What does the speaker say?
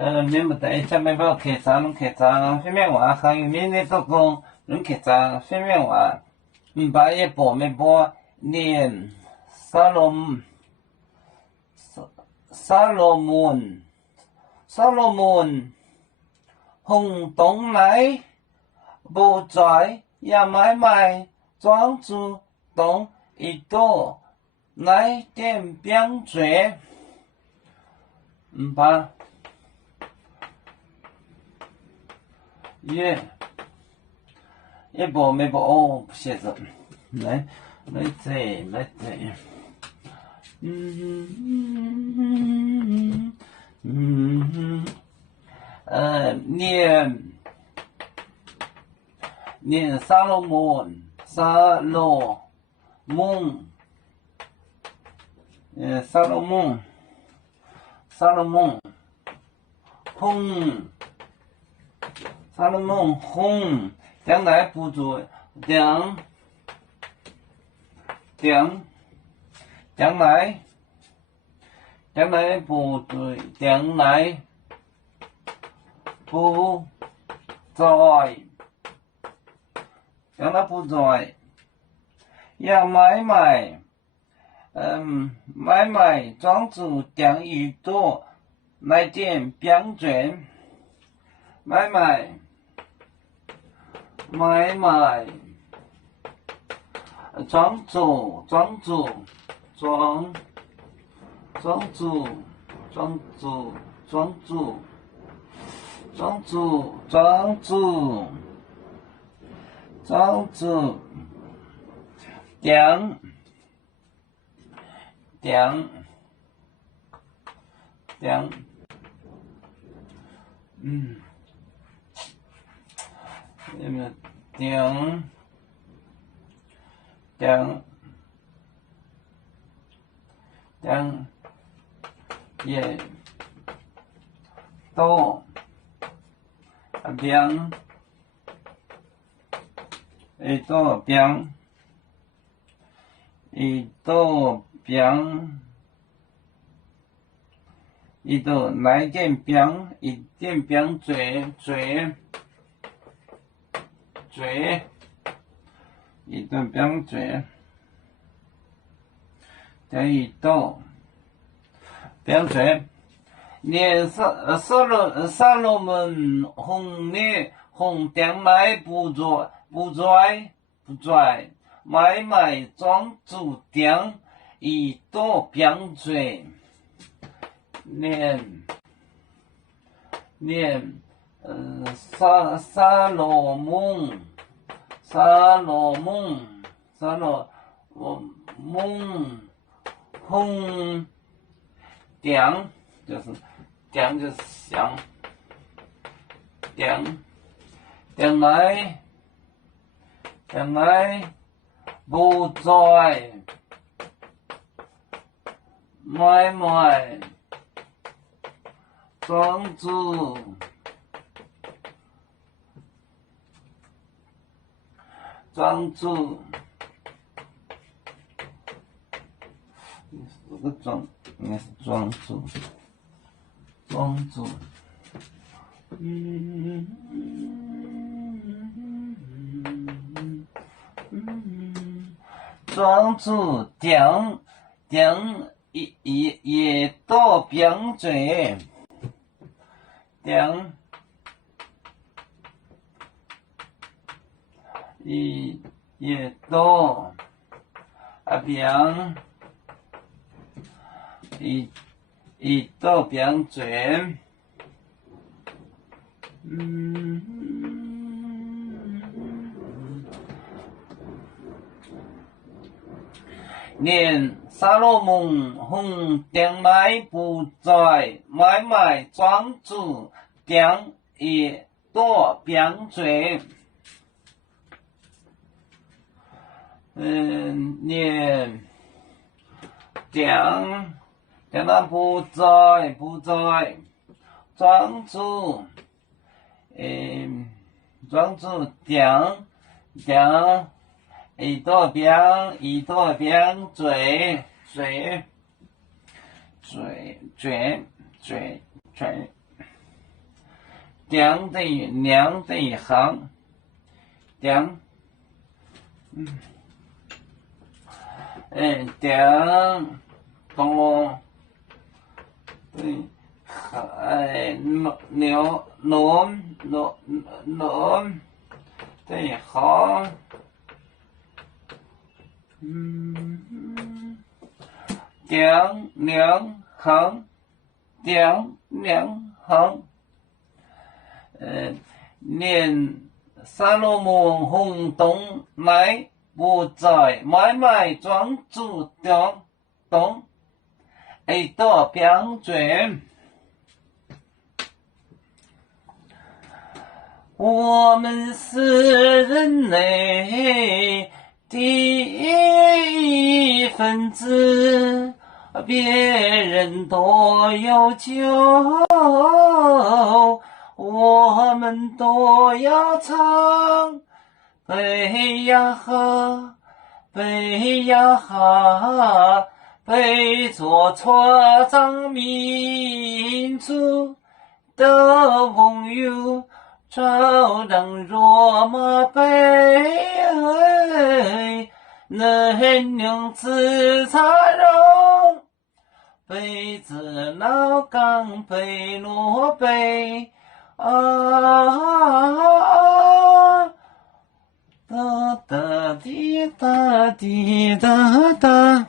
面不对，下面包客家，侬客家方面话，还有面的都讲，侬客家方面话，把一波没波念沙罗门，红东来，不在也买庄主东一多，来点标准，把。一波没波哦，不写着，来这，念沙罗门，沙罗门，轰。沙罗门红，将来不足将来不足将来不在，要买庄主将一多来点标准，买庄主，也都边一多来点边一点边嘴一顿边嘴，等于多边嘴。念沙罗门红点来不拽，买庄主点一多边嘴。念沙罗门红点就是想点来不在买庄主这个应该是庄主，庄主点也多标准，点也多一多标准，念沙罗门红点来不在，买庄主点也多标准。念点那不在，庄主点一多边嘴，顶等于两等于行，顶，顶，懂咯？对，暖，对，好，顶两行，顶两行，念撒罗门红东来，不在买卖专注东，多标准。我们是人类第一分子，别人都有救，我们都要唱。北呀哈，北呀哈，北做创造民族的朋友。照亮罗马杯，能量自擦容，杯子老港贝罗贝哒哒滴哒滴哒哒。